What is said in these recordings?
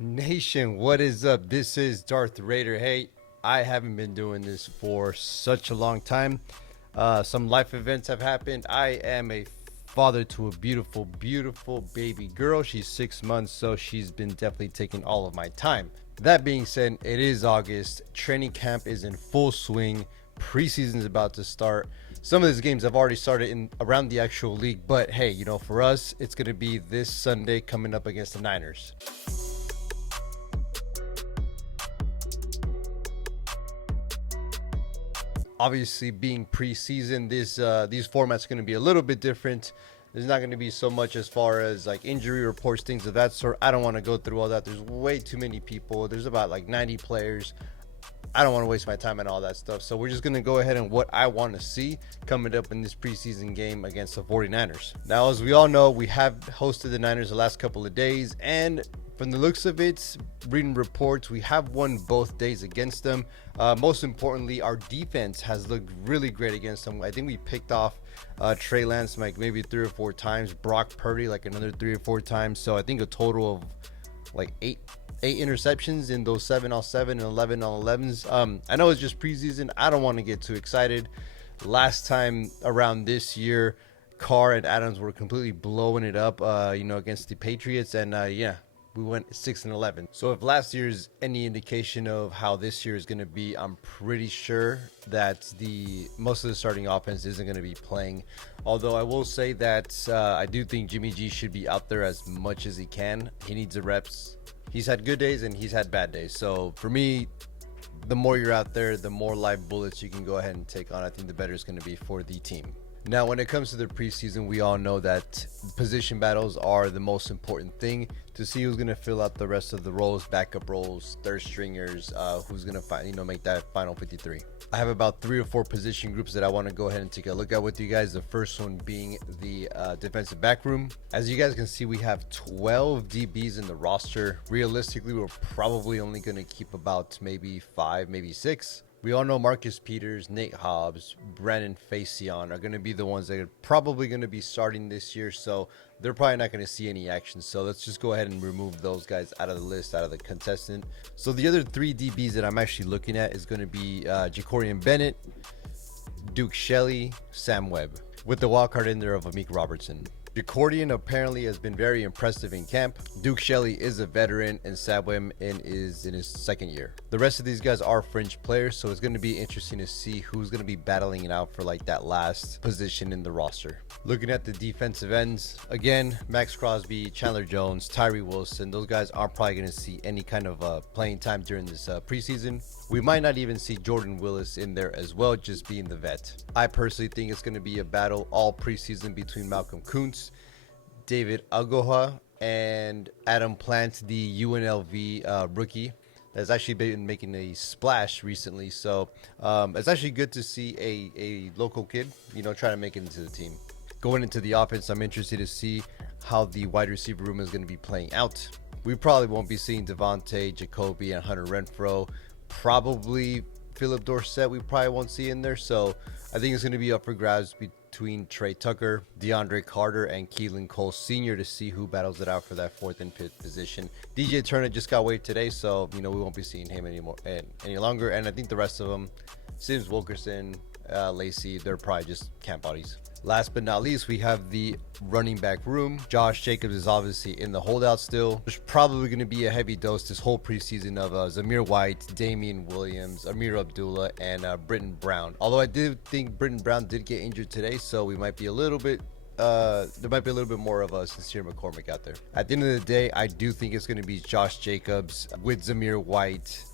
Nation, what is up? This is Darth Raider. Hey, I haven't been doing this for such a long time. Some life events have happened. I am a father to a beautiful, beautiful baby girl. She's 6 months, so she's been definitely taking all of my time. That being said, it is August. Training camp is in full swing. Preseason is about to start. Some of these games have already started in around the actual league, but hey, for us, it's going to be this Sunday coming up against the Niners. Obviously, being preseason, these formats are going to be a little bit different. There's not going to be so much as far as like injury reports, things of that sort. I don't want to go through all that. There's way too many people. There's about like 90 players. I don't want to waste my time on all that stuff. So we're just going to go ahead and what I want to see coming up in this preseason game against the 49ers. Now, as we all know, we have hosted the Niners the last couple of days, and from the looks of it, reading reports, we have won both days against them. Most importantly, our defense has looked really great against them. I think we picked off Trey Lance like maybe 3 or 4 times, Brock Purdy like another 3 or 4 times. So I think a total of like eight interceptions in those 7-on-7 and 11-on-11s. I know it's just preseason. I don't want to get too excited. Last time around this year, Carr and Adams were completely blowing it up, against the Patriots, and we went 6-11. So if last year's any indication of how this year is going to be, I'm pretty sure that most of the starting offense isn't going to be playing. Although I will say that I do think Jimmy G should be out there as much as he can. He needs the reps. He's had good days and he's had bad days. So for me, the more you're out there, the more live bullets you can go ahead and take on. I think the better it's going to be for the team. Now, when it comes to the preseason, we all know that position battles are the most important thing to see who's going to fill out the rest of the roles, backup roles, third stringers, who's going to make that final 53. I have about 3 or 4 position groups that I want to go ahead and take a look at with you guys. The first one being the defensive back room. As you guys can see, we have 12 DBs in the roster. Realistically, we're probably only going to keep about maybe 5, maybe 6. We all know Marcus Peters, Nate Hobbs, Brandon Facyon are going to be the ones that are probably going to be starting this year, so they're probably not going to see any action. So let's just go ahead and remove those guys out of the list, out of the contestant. So the other 3 DBs that I'm actually looking at is going to be Jacorian Bennett, Duke Shelley, Sam Webb, with the wild card in there of Amik Robertson. Jacorian apparently has been very impressive in camp. Duke Shelley is a veteran, and Sam Webb is in his 2nd year. The rest of these guys are fringe players, so it's going to be interesting to see who's going to be battling it out for like that last position in the roster. Looking at the defensive ends, again, Max Crosby, Chandler Jones, Tyree Wilson, those guys aren't probably going to see any kind of playing time during this preseason. We might not even see Jordan Willis in there as well, just being the vet. I personally think it's going to be a battle all preseason between Malcolm Kuntz, David Agoha, and Adam Plant, the UNLV rookie that's actually been making a splash recently. So it's actually good to see a local kid, trying to make it into the team. Going into the offense, I'm interested to see how the wide receiver room is going to be playing out. We probably won't be seeing Devontae, Jacoby, and Hunter Renfrow. Probably Philip Dorsett we probably won't see in there. So I think it's going to be up for grabs between Trey Tucker, DeAndre Carter, and Keelan Cole Sr. to see who battles it out for that 4th and 5th position. DJ Turner just got waived today, so we won't be seeing him any longer. And I think the rest of them, Sims, Wilkerson, Lacey, they're probably just camp bodies. Last but not least, we have the running back room. Josh Jacobs is obviously in the holdout still. There's probably going to be a heavy dose this whole preseason of Zamir White, Damian Williams, Amir Abdullah, and Britton Brown. Although I did think Britton Brown did get injured today, so we might be a little bit there might be a little bit more of a Sincere McCormick out there. At the end of the day, I do think it's going to be Josh Jacobs with Zamir White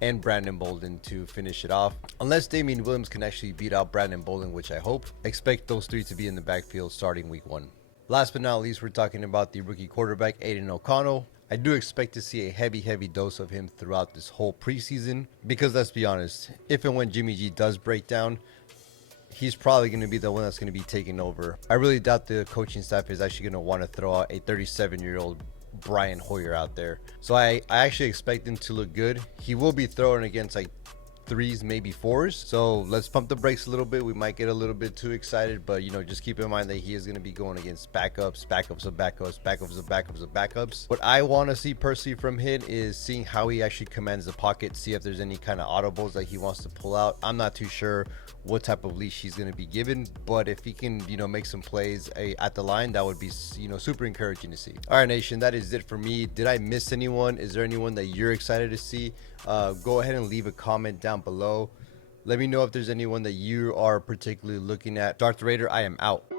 and Brandon Bolden to finish it off. Unless Damian Williams can actually beat out Brandon Bolden, which I hope. Expect those 3 to be in the backfield starting week 1. Last but not least, we're talking about the rookie quarterback, Aiden O'Connell. I do expect to see a heavy dose of him throughout this whole preseason, because let's be honest, if and when Jimmy G does break down, he's probably going to be the one that's going to be taking over. I really doubt the coaching staff is actually going to want to throw out a 37-year-old Brian Hoyer out there. So I actually expect him to look good. He will be throwing against like threes, maybe fours. So let's pump the brakes a little bit. We might get a little bit too excited, but just keep in mind that he is going to be going against backups of backups. What I want to see personally from him is seeing how he actually commands the pocket, see if there's any kind of audibles that he wants to pull out. I'm not too sure what type of leash he's going to be given, but if he can make some plays at the line, that would be super encouraging to see. All right, nation, that is it for me. Did I miss anyone? Is there anyone that you're excited to see? Go ahead and leave a comment down below. Let me know if there's anyone that you are particularly looking at. Darth Raider, I am out.